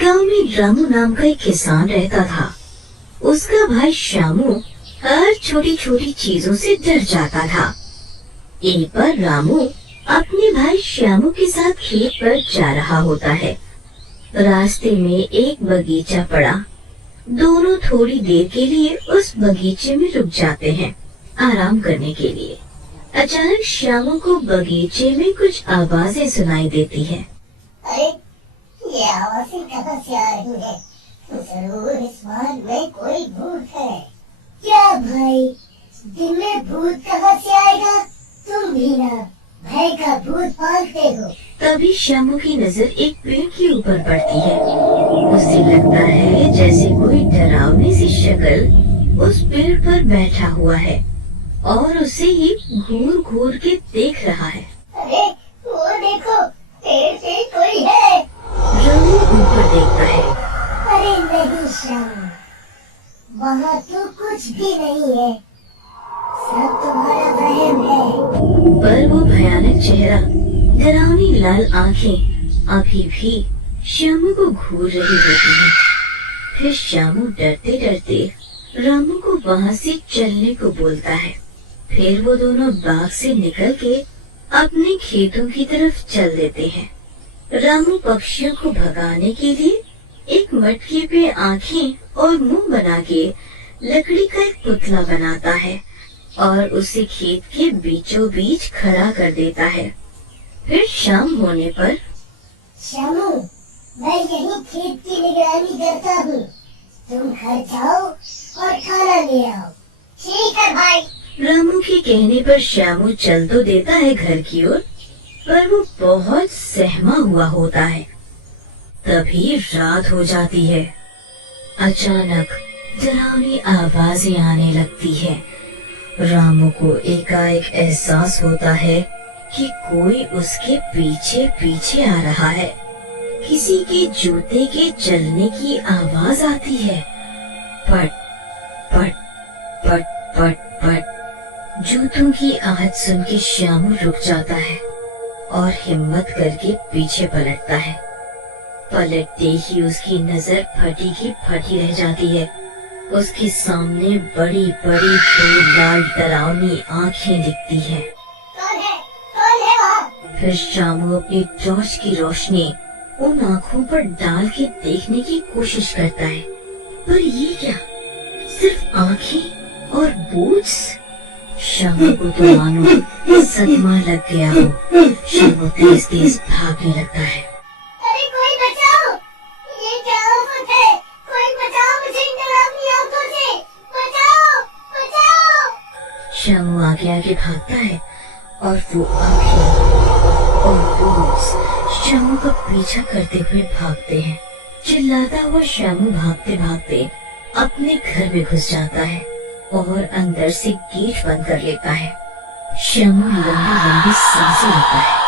गांव में रामू नाम का एक किसान रहता था। उसका भाई श्यामू हर छोटी छोटी चीजों से डर जाता था। एक बार रामू अपने भाई श्यामू के साथ खेत पर जा रहा होता है। रास्ते में एक बगीचा पड़ा। दोनों थोड़ी देर के लिए उस बगीचे में रुक जाते हैं आराम करने के लिए। अचानक श्यामू को बगीचे में कुछ आवाजें सुनाई देती है। अरे ये आवाजें कहाँ से आ रही है? जरूर इस बार में कोई भूत है। क्या भाई, दिन में भूत कहाँ से आएगा? तुम भी ना भय का भूत पालते हो। तभी श्यामू की नजर एक पेड़ के ऊपर पड़ती है। उसे लगता है जैसे कोई डरावनी सी शक्ल उस पेड़ पर बैठा हुआ है और उसे ही घूर घूर के देख रहा है। अरे वो देखो, पेड़ पे कोई है। रामू ऊपर देखता है। अरे नहीं श्याम, वहाँ तो कुछ भी नहीं है, सब तुम्हारा वहम है। पर वो भयानक चेहरा, डरावनी लाल आंखें अभी भी श्यामू को घूर रही होती है। फिर श्यामू डरते डरते रामू को वहाँ से चलने को बोलता है। फिर वो दोनों बाग से निकल के अपने खेतों की तरफ चल देते हैं। रामू पक्षियों को भगाने के लिए एक मटके पे आंखें और मुंह बना के लकड़ी का एक पुतला बनाता है और उसे खेत के बीचों बीच खड़ा कर देता है। फिर शाम होने पर श्यामू, मैं यही खेत की निगरानी करता हूँ, तुम घर जाओ और खाना ले आओ। ठीक है भाई। रामू के कहने पर श्यामू चल तो देता है घर की ओर, पर वो बहुत सहमा हुआ होता है। तभी रात हो जाती है। अचानक डरावनी आवाजें आने लगती है। रामू को एकाएक एहसास होता है कि कोई उसके पीछे पीछे आ रहा है। किसी के जूते के चलने की आवाज आती है। पट पट पट पट पट। जूतों की आवाज सुन के श्यामू रुक जाता है और हिम्मत करके पीछे पलटता है। पलटते ही उसकी नजर फटी की फटी रह जाती है। उसके सामने बड़ी बड़ी दो लाल डरावनी आंखें दिखती है। कौन है? कौन है वहाँ? फिर श्यामू अपनी टॉर्च की रोशनी उन आंखों पर डाल के देखने की कोशिश करता है, पर ये क्या, सिर्फ आंखें और बूट्स। श्यामू को तो मानो सदमा लग गया हो। श्यामू तेज तेज भागने लगता है। अरे कोई बचाओ, ये क्या आफत है? कोई बचाओ मुझे इन डरावनी आंखों से, बचाओ बचाओ। श्यामू आगे आगे भागता है और वो आंखें और बूट्स श्यामू का पीछा करते हुए भागते हैं। चिल्लाता हुआ श्यामू भागते भागते अपने घर में घुस जाता है और अंदर से गेट बंद कर लेता है। श्यामू लंबी लंबी सांसें लेता है।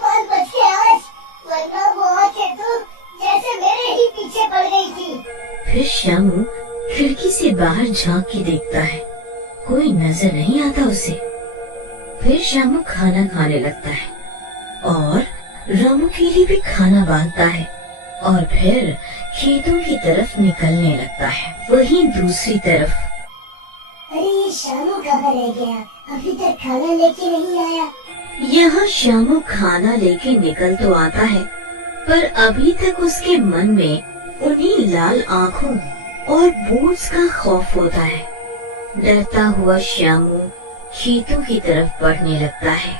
बाल बच गए आज, वरना वो आंखें तो जैसे मेरे ही पीछे पड़ गई थी। फिर श्यामू खिड़की से बाहर झांक के देखता है, कोई नजर नहीं आता उसे। फिर श्यामू खाना खाने लगता है और रामू के लिए भी खाना बांधता है और फिर खेतों की तरफ निकलने लगता है। वहीं दूसरी तरफ, अरे ये श्यामू कहाँ रह गया? अभी तक खाना लेके नहीं आया। यहाँ श्यामू खाना लेके निकल तो आता है, पर अभी तक उसके मन में उन्हीं लाल आंखों और बूट्स का खौफ होता है। डरता हुआ श्यामू खेतों की तरफ बढ़ने लगता है।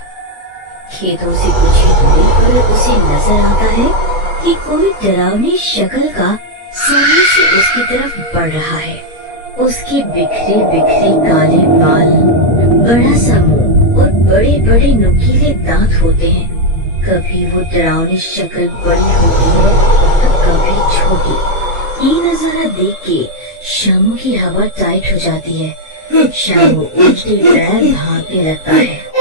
खेतों से कुछ ही दूरी पर उसे नजर आता है कि कोई डरावनी शक्ल का सामने से उसकी तरफ बढ़ रहा है। उसके बिखरे बिखरे काले बाल, बड़ा सा मुंह और बड़े बड़े नुकीले दांत होते हैं। कभी वो डरावनी शक्ल बड़ी होती है तो कभी छोटी। ये नजारा देख के श्यामू की हवा टाइट हो जाती है। श्यामू उल्टे पैर भागने लगता है।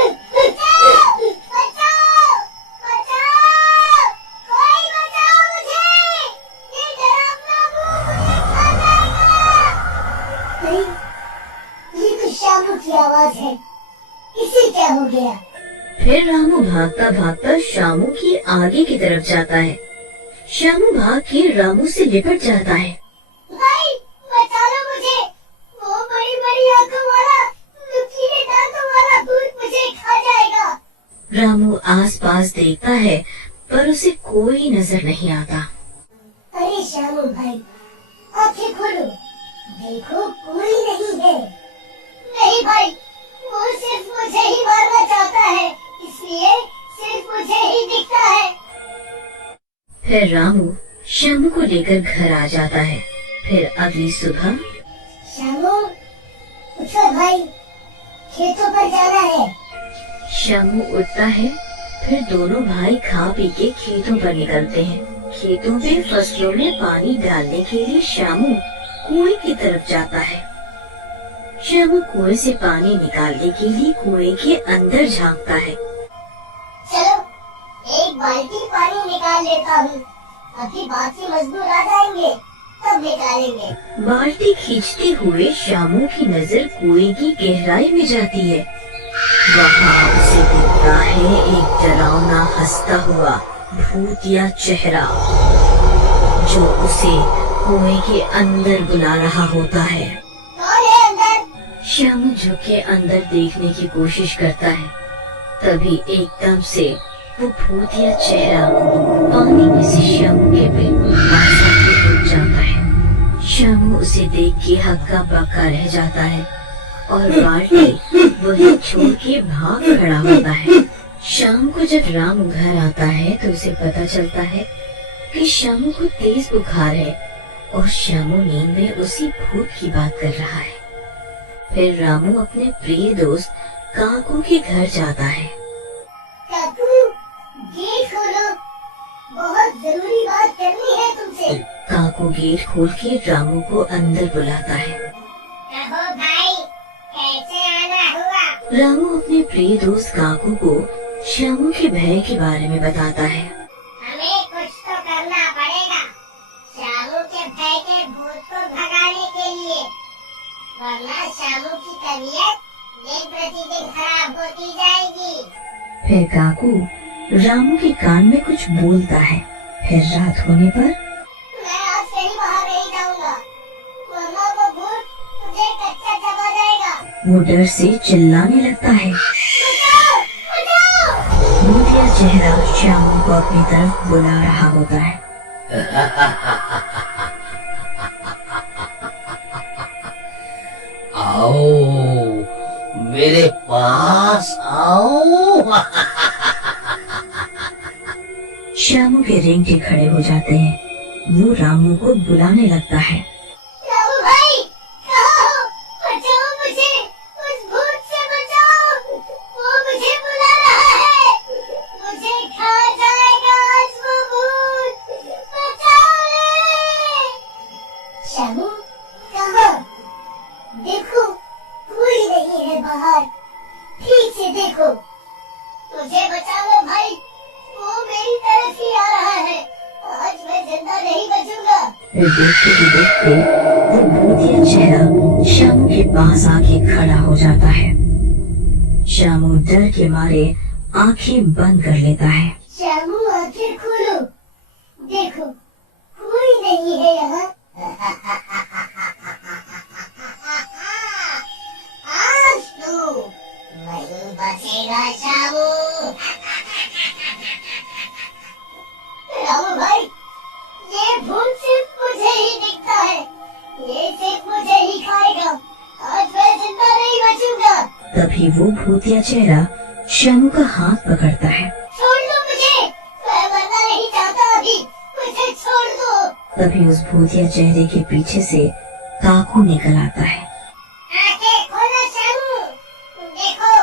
ये तो श्यामू की आवाज है। इसे क्या हो गया? फिर रामू भागता भागता शामू की आगे की तरफ जाता है। शामू भाग के रामू से लिपट जाता है। भाई बचा लो मुझे, वो बड़ी बड़ी आंखों वाला नुकीले दांतों वाला भूत मुझे खा जाएगा। रामू आसपास देखता है पर उसे कोई नजर नहीं आता। अरे शामू भाई, आंखें खोलो, देखो कोई नहीं है। नहीं भाई, वो सिर्फ मुझे ही मारना चाहता है, इसलिए सिर्फ मुझे ही दिखता है। फिर रामू शामू को लेकर घर आ जाता है। फिर अगली सुबह शामू उठो भाई, खेतों पर जाना है। शामू उठता है। फिर दोनों भाई खा पी के खेतों पर निकलते हैं। खेतों में फसलों में पानी डालने के लिए शामू कुएं की तरफ जाता है। शामू कुएं से पानी निकालने के लिए कुएं के अंदर झांकता है। चलो एक बाल्टी पानी निकाल लेता हूँ, अभी बाकी मजदूर आ जाएंगे तब निकालेंगे। बाल्टी खींचते हुए शामू की नजर कुएं की गहराई में जाती है। वहाँ उसे दिखता है एक डरावना हंसता हुआ भूतिया चेहरा जो उसे कुएं के अंदर बुला रहा होता है। कौन है अंदर? शामू झुक के अंदर देखने की कोशिश करता है। तभी एकदम से वो भूतिया चेहरा पानी में से शामू के बिल्कुल पास आके रुक जाता है। शामू उसे देख के हक्का बक्का रह जाता है और बाल्टी वही छोड़ के भाग खड़ा होता है। शाम को जब रामू घर आता है तो उसे पता चलता है कि शामू को तेज बुखार है और शामू नींद में उसी भूत की बात कर रहा है। फिर रामू अपने प्रिय दोस्त काकू के घर जाता है। काकू, गेट खोलो, बहुत जरूरी बात करनी है तुमसे। काकू गेट खोल के रामू को अंदर बुलाता है। कहो भाई, कैसे आना हुआ? रामू अपने प्रिय दोस्त काकू को शामू के भय के बारे में बताता है। हमें कुछ तो करना पड़ेगा शामू के भय के भूत को भगाने के लिए, वरना शामू की तबीयत दिन प्रतिदिन खराब होती जाएगी। फिर काकू रामू के कान में कुछ बोलता है। फिर रात होने पर मैं आज कहीं बाहर नहीं जाऊंगा, वरना वो भूत तुझे कच्चा चबा जाएगा। वो डर से चिल्लाने लगता है। बचाओ, बचाओ। भूतिया चेहरा शामू को अपनी तरफ बुला रहा होता है। आओ मेरे पास आओ। शामू के रेंगटे खड़े हो जाते हैं। वो रामू को बुलाने लगता है। रामू भाई, कहाँ हो? बचाओ मुझे, उस भूत से बचाओ, वो मुझे बुला रहा है, मुझे खा जाएगा आज वो भूत, बचाओ रे। शामू, कहाँ? देखो कोई नहीं है बाहर, ठीक से देखो। मुझे बचा लो भाई, वो मेरी तरफ ही आ रहा है, आज मैं जिंदा नहीं बचूंगा। फिर देखते वो भूतिया चेहरा शामू के पास आके खड़ा हो जाता है। शामू डर के मारे आंखें बंद कर लेता है। शामू आंखें खोलो, देखो कोई नहीं है यहाँ। आज तू नहीं बचेगा शामू। रामू भाई, ये भूत सिर्फ मुझे ही दिखता है, ये सिर्फ मुझे ही खाएगा, आज मैं जिंदा नहीं बचूंगा। तभी वो भूतिया चेहरा शामू का हाथ पकड़ता है। छोड़ दो मुझे, मैं मरना नहीं चाहता अभी, मुझे छोड़ दो। तभी उस भूतिया चेहरे के पीछे से काकू निकल आता है। आंखें खोलो शामू, देखो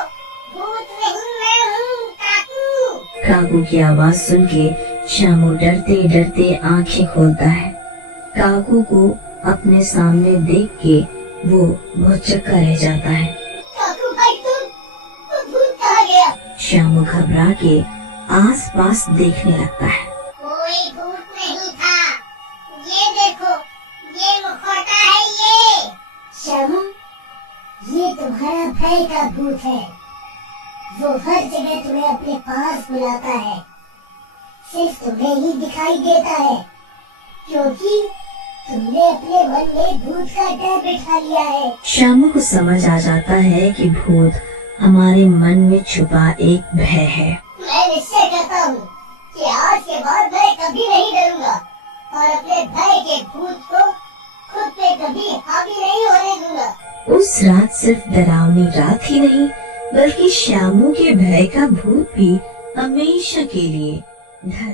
भूत नहीं मैं हूँ काकू। काकू की आवाज सुन के शामू डरते डरते आंखें खोलता है। काकू को अपने सामने देख के वो भौचक्का रह जाता है। काकू भाई तुम भूत कहाँ गया? शामू घबरा के आसपास देखने लगता है। कोई भूत नहीं था, ये देखो, ये मुखौटा है ये। शामू, ये तुम्हारा भय का भूत है, वो हर जगह तुम्हें अपने पास बुलाता है, सिर्फ तुम्हें ही दिखाई देता है क्योंकि तुमने अपने मन में भूत का डर बिठा लिया है। श्यामू को समझ आ जाता है कि भूत हमारे मन में छुपा एक भय है। मैं निश्चय करता हूँ कि आज के बाद मैं कभी नहीं डरूंगा और अपने भय के भूत को खुद पे कभी हावी नहीं होने दूंगा। उस रात सिर्फ डरावनी रात ही नहीं, बल्कि श्यामू के भय का भूत भी हमेशा के लिए ढल